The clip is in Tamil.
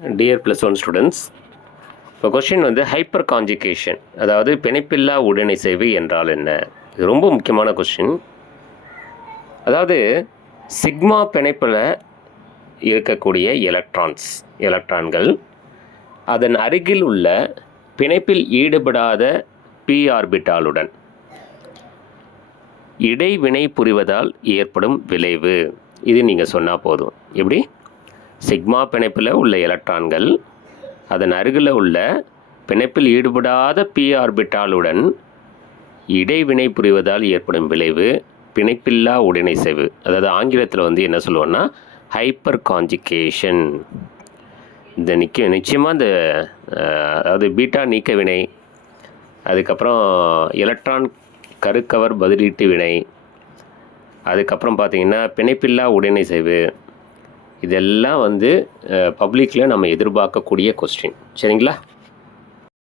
டியர் ப்ளஸ் ஒன் ஸ்டூடெண்ட்ஸ் இப்போ கொஷின் வந்து ஹைப்பர் காஞ்சிகேஷன் அதாவது பிணைப்பில்லா உடனிசைவு என்றால் என்ன? இது ரொம்ப முக்கியமான கொஷின் அதாவது சிக்மா பிணைப்பில் இருக்கக்கூடிய எலக்ட்ரான்ஸ் எலக்ட்ரான்கள் அதன் அருகில் உள்ள பிணைப்பில் ஈடுபடாத பி ஆர்பிட்டாலுடன் இடைவினை புரிவதால் ஏற்படும் விளைவு. இது நீங்கள் சொன்னால் போதும். எப்படி? சிக்மா பிணைப்பில் உள்ள எலக்ட்ரான்கள் அதன் அருகில் உள்ள பிணைப்பில் ஈடுபடாத பி ஆர்பிட்டாலுடன் இடைவினை புரிவதால் ஏற்படும் விளைவு பிணைப்பில்லா உடனிசைவு அதாவது ஆங்கிலத்தில் வந்து என்ன சொல்லுவோன்னா ஹைப்பர் காஞ்சிகேஷன் இந்த நிக்க நிச்சயமாக இந்த அதாவது பீட்டா நீக்க வினை அதுக்கப்புறம் எலக்ட்ரான் கருக்கவர் பதிலீட்டு வினை அதுக்கப்புறம் பார்த்தீங்கன்னா பிணைப்பில்லா உடனிசைவு இதெல்லாம் வந்து பப்ளிக்கில் நம்ம எதிர்பார்க்கக்கூடிய கொஸ்டின் சரிங்களா?